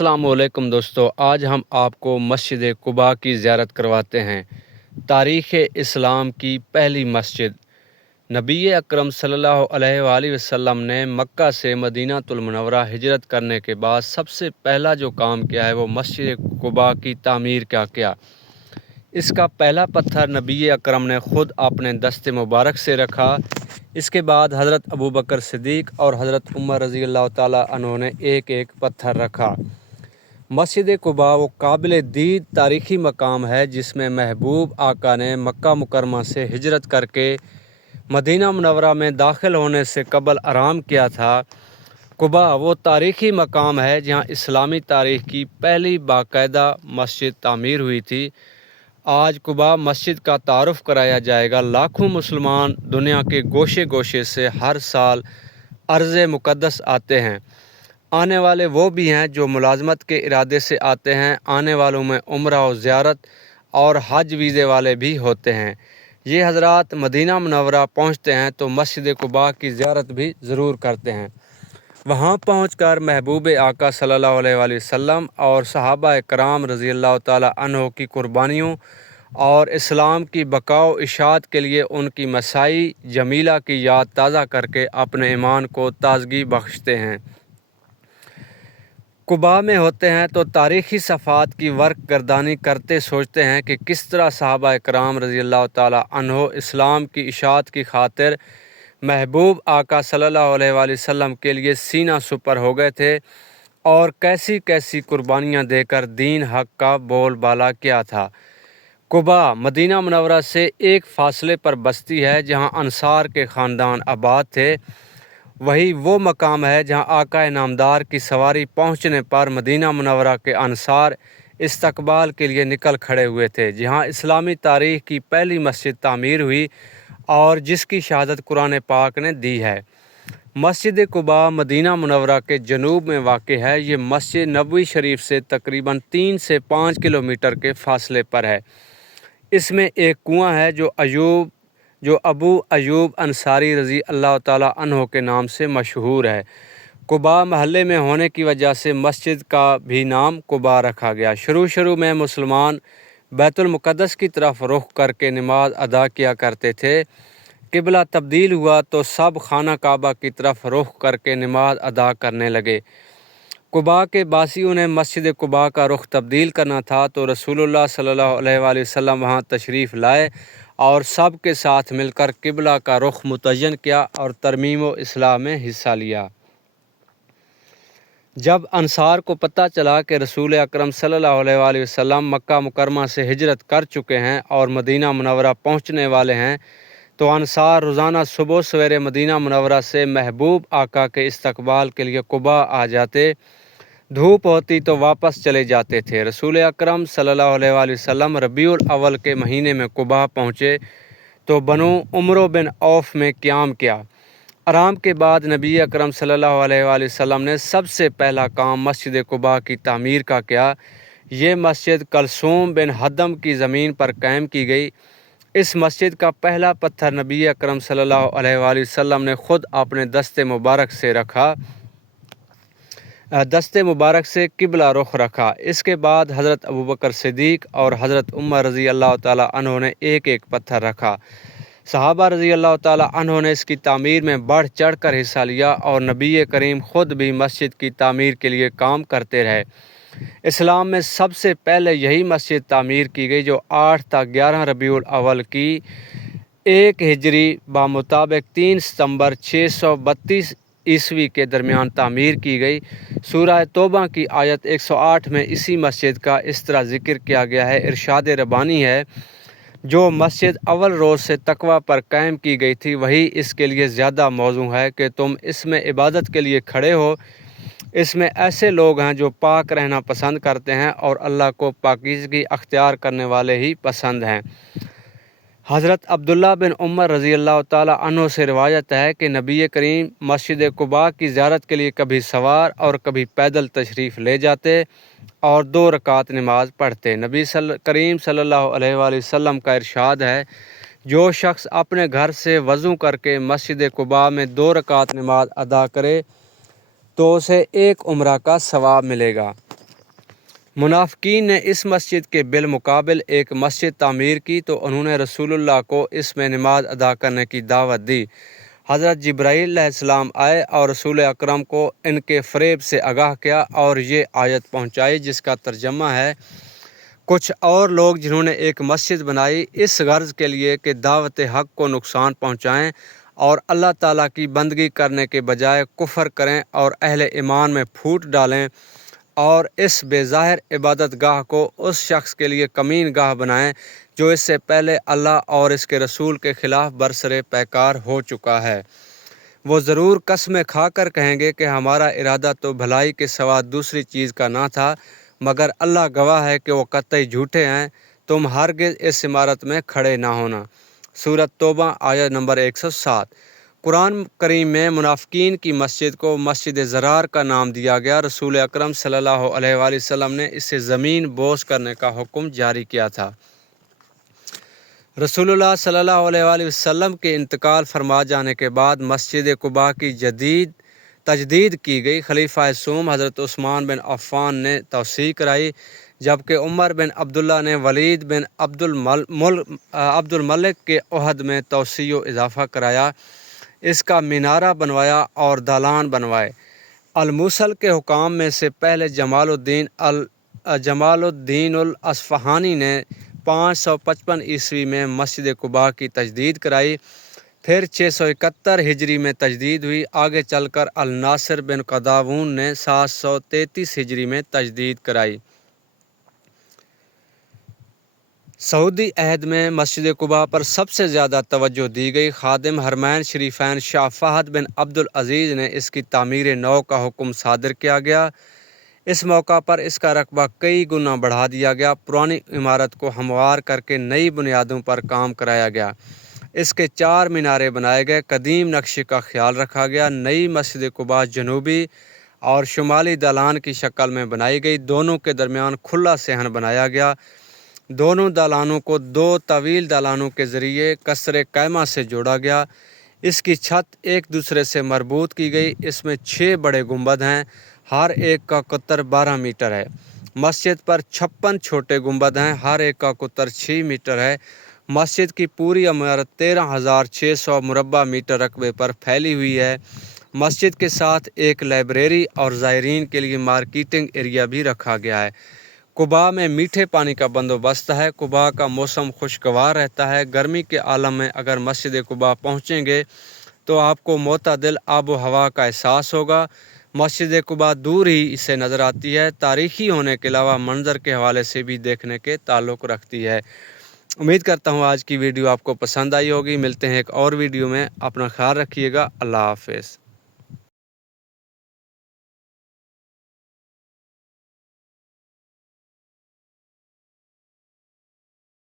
السلام علیکم دوستو، آج ہم آپ کو مسجد قباء کی زیارت کرواتے ہیں۔ تاریخ اسلام کی پہلی مسجد۔ نبی اکرم صلی اللہ علیہ وآلہ وسلم نے مکہ سے مدینہ المنورہ ہجرت کرنے کے بعد سب سے پہلا جو کام کیا ہے وہ مسجد قباء کی تعمیر کا کیا۔ اس کا پہلا پتھر نبی اکرم نے خود اپنے دست مبارک سے رکھا۔ اس کے بعد حضرت ابوبکر صدیق اور حضرت عمر رضی اللہ تعالیٰ عنہ نے ایک ایک پتھر رکھا۔ مسجد قباء وہ قابل دید تاریخی مقام ہے جس میں محبوب آقا نے مکہ مکرمہ سے ہجرت کر کے مدینہ منورہ میں داخل ہونے سے قبل آرام کیا تھا۔ قباء وہ تاریخی مقام ہے جہاں اسلامی تاریخ کی پہلی باقاعدہ مسجد تعمیر ہوئی تھی۔ آج قباء مسجد کا تعارف کرایا جائے گا۔ لاکھوں مسلمان دنیا کے گوشے گوشے سے ہر سال ارض مقدس آتے ہیں۔ آنے والے وہ بھی ہیں جو ملازمت کے ارادے سے آتے ہیں۔ آنے والوں میں عمرہ و زیارت اور حج ویزے والے بھی ہوتے ہیں۔ یہ حضرات مدینہ منورہ پہنچتے ہیں تو مسجد قباء کی زیارت بھی ضرور کرتے ہیں۔ وہاں پہنچ کر محبوب آقا صلی اللہ علیہ وآلہ وسلم اور صحابہ کرام رضی اللہ تعالیٰ عنہ کی قربانیوں اور اسلام کی بقا و اشاعت کے لیے ان کی مساعی جمیلہ کی یاد تازہ کر کے اپنے ایمان کو تازگی بخشتے ہیں۔ قباء میں ہوتے ہیں تو تاریخی صفحات کی ورق گردانی کرتے سوچتے ہیں کہ کس طرح صحابہ کرام رضی اللہ تعالیٰ عنہ اسلام کی اشاعت کی خاطر محبوب آقا صلی اللہ علیہ وآلہ وسلم کے لیے سینہ سپر ہو گئے تھے اور کیسی کیسی قربانیاں دے کر دین حق کا بول بالا کیا تھا۔ قباء مدینہ منورہ سے ایک فاصلے پر بستی ہے جہاں انصار کے خاندان آباد تھے۔ وہی وہ مقام ہے جہاں آقا نامدار کی سواری پہنچنے پر مدینہ منورہ کے انصار استقبال کے لیے نکل کھڑے ہوئے تھے، جہاں اسلامی تاریخ کی پہلی مسجد تعمیر ہوئی اور جس کی شہادت قرآن پاک نے دی ہے۔ مسجد قباء مدینہ منورہ کے جنوب میں واقع ہے۔ یہ مسجد نبوی شریف سے تقریباً 3 سے 5 کلومیٹر کے فاصلے پر ہے۔ اس میں ایک کنواں ہے جو ابو ایوب انصاری رضی اللہ تعالیٰ عنہ کے نام سے مشہور ہے۔ قباء محلے میں ہونے کی وجہ سے مسجد کا بھی نام قباء رکھا گیا۔ شروع میں مسلمان بیت المقدس کی طرف رخ کر کے نماز ادا کیا کرتے تھے۔ قبلہ تبدیل ہوا تو سب خانہ کعبہ کی طرف رخ کر کے نماز ادا کرنے لگے۔ قباء کے باسیوں نے مسجد قباء کا رخ تبدیل کرنا تھا تو رسول اللہ صلی اللہ علیہ وآلہ وسلم وہاں تشریف لائے اور سب کے ساتھ مل کر قبلہ کا رخ متعین کیا اور ترمیم و اصلاح میں حصہ لیا۔ جب انصار کو پتہ چلا کہ رسول اکرم صلی اللہ علیہ وآلہ وسلم مکہ مکرمہ سے ہجرت کر چکے ہیں اور مدینہ منورہ پہنچنے والے ہیں تو انصار روزانہ صبح سویرے مدینہ منورہ سے محبوب آقا کے استقبال کے لیے قباء آ جاتے۔ دھوپ ہوتی تو واپس چلے جاتے تھے۔ رسول اکرم صلی اللہ علیہ وآلہ وسلم ربیع الاول کے مہینے میں قباء پہنچے تو بنو عمرو بن عوف میں قیام کیا۔ آرام کے بعد نبی اکرم صلی اللہ علیہ وآلہ وسلم نے سب سے پہلا کام مسجد قباء کی تعمیر کا کیا۔ یہ مسجد کلثوم بن حدم کی زمین پر قائم کی گئی۔ اس مسجد کا پہلا پتھر نبی اکرم صلی اللہ علیہ وآلہ وسلم نے خود اپنے دست مبارک سے رکھا، دست مبارک سے قبلہ رخ رکھا۔ اس کے بعد حضرت ابوبکر صدیق اور حضرت عمر رضی اللہ تعالیٰ عنہ نے ایک ایک پتھر رکھا۔ صحابہ رضی اللہ تعالیٰ عنہ نے اس کی تعمیر میں بڑھ چڑھ کر حصہ لیا اور نبی کریم خود بھی مسجد کی تعمیر کے لیے کام کرتے رہے۔ اسلام میں سب سے پہلے یہی مسجد تعمیر کی گئی جو 8 تا 11 ربیع الاول کی 1 ہجری بمطابق 3 ستمبر 632 عیسوی کے درمیان تعمیر کی گئی۔ سورہ توبہ کی آیت 108 میں اسی مسجد کا اس طرح ذکر کیا گیا ہے۔ ارشاد ربانی ہے، جو مسجد اول روز سے تقوی پر قائم کی گئی تھی وہی اس کے لیے زیادہ موزوں ہے کہ تم اس میں عبادت کے لیے کھڑے ہو۔ اس میں ایسے لوگ ہیں جو پاک رہنا پسند کرتے ہیں اور اللہ کو پاکیزگی اختیار کرنے والے ہی پسند ہیں۔ حضرت عبداللہ بن عمر رضی اللہ تعالیٰ عنہ سے روایت ہے کہ نبی کریم مسجد قباء کی زیارت کے لیے کبھی سوار اور کبھی پیدل تشریف لے جاتے اور 2 رکعت نماز پڑھتے۔ نبی کریم صلی اللہ علیہ وآلہ وسلم کا ارشاد ہے، جو شخص اپنے گھر سے وضو کر کے مسجد قباء میں 2 رکعت نماز ادا کرے تو اسے 1 عمرہ کا ثواب ملے گا۔ منافقین نے اس مسجد کے بالمقابل ایک مسجد تعمیر کی تو انہوں نے رسول اللہ کو اس میں نماز ادا کرنے کی دعوت دی۔ حضرت جبرائیل علیہ السلام آئے اور رسول اکرم کو ان کے فریب سے آگاہ کیا اور یہ آیت پہنچائی جس کا ترجمہ ہے: کچھ اور لوگ جنہوں نے ایک مسجد بنائی اس غرض کے لیے کہ دعوت حق کو نقصان پہنچائیں اور اللہ تعالیٰ کی بندگی کرنے کے بجائے کفر کریں اور اہل ایمان میں پھوٹ ڈالیں اور اس بے ظاہر عبادت گاہ کو اس شخص کے لیے کمین گاہ بنائیں جو اس سے پہلے اللہ اور اس کے رسول کے خلاف برسر پیکار ہو چکا ہے۔ وہ ضرور قسمیں کھا کر کہیں گے کہ ہمارا ارادہ تو بھلائی کے سوا دوسری چیز کا نہ تھا، مگر اللہ گواہ ہے کہ وہ قطعی جھوٹے ہیں۔ تم ہرگز اس عمارت میں کھڑے نہ ہونا۔ سورۃ توبہ آیت نمبر 107۔ قرآن کریم میں منافقین کی مسجد کو مسجد ضرار کا نام دیا گیا۔ رسول اکرم صلی اللہ علیہ وآلہ وسلم نے اسے زمین بوس کرنے کا حکم جاری کیا تھا۔ رسول اللہ صلی اللہ علیہ وآلہ وسلم کے انتقال فرما جانے کے بعد مسجد قباء کی تجدید کی گئی۔ خلیفہ ثوم حضرت عثمان بن عفان نے توسیع کرائی، جبکہ عمر بن عبداللہ نے ولید بن عبد الملک کے عہد میں توسیع و اضافہ کرایا، اس کا مینارہ بنوایا اور دالان بنوائے۔ الموصل کے حکام میں سے پہلے جمال الدین الاصفہانی نے 555 عیسوی میں مسجد قباء کی تجدید کرائی، پھر 671 ہجری میں تجدید ہوئی۔ آگے چل کر الناصر بن قداوون نے 733 ہجری میں تجدید کرائی۔ سعودی عہد میں مسجد قباء پر سب سے زیادہ توجہ دی گئی۔ خادم حرمین شریفین شاہ فہد بن عبد العزیز نے اس کی تعمیر نو کا حکم صادر کیا گیا۔ اس موقع پر اس کا رقبہ کئی گنا بڑھا دیا گیا، پرانی عمارت کو ہموار کر کے نئی بنیادوں پر کام کرایا گیا، اس کے 4 مینارے بنائے گئے، قدیم نقشے کا خیال رکھا گیا۔ نئی مسجد قباء جنوبی اور شمالی دالان کی شکل میں بنائی گئی، دونوں کے درمیان کھلا صحن بنایا گیا۔ دونوں دالانوں کو 2 طویل دالانوں کے ذریعے کسر قائمہ سے جوڑا گیا، اس کی چھت ایک دوسرے سے مربوط کی گئی۔ اس میں 6 بڑے گنبد ہیں، ہر ایک کا قطر 12 میٹر ہے۔ مسجد پر 56 چھوٹے گنبد ہیں، ہر ایک کا قطر 6 میٹر ہے۔ مسجد کی پوری عمارت 13,600 مربع میٹر رقبے پر پھیلی ہوئی ہے۔ مسجد کے ساتھ ایک لائبریری اور زائرین کے لیے مارکیٹنگ ایریا بھی رکھا گیا ہے۔ قباء میں میٹھے پانی کا بندوبست ہے۔ قباء کا موسم خوشگوار رہتا ہے۔ گرمی کے عالم میں اگر مسجد قباء پہنچیں گے تو آپ کو معتدل آب و ہوا کا احساس ہوگا۔ مسجد قباء دور ہی سے نظر آتی ہے، تاریخی ہونے کے علاوہ منظر کے حوالے سے بھی دیکھنے کے تعلق رکھتی ہے۔ امید کرتا ہوں آج کی ویڈیو آپ کو پسند آئی ہوگی۔ ملتے ہیں ایک اور ویڈیو میں، اپنا خیال رکھیے گا۔ اللہ حافظ۔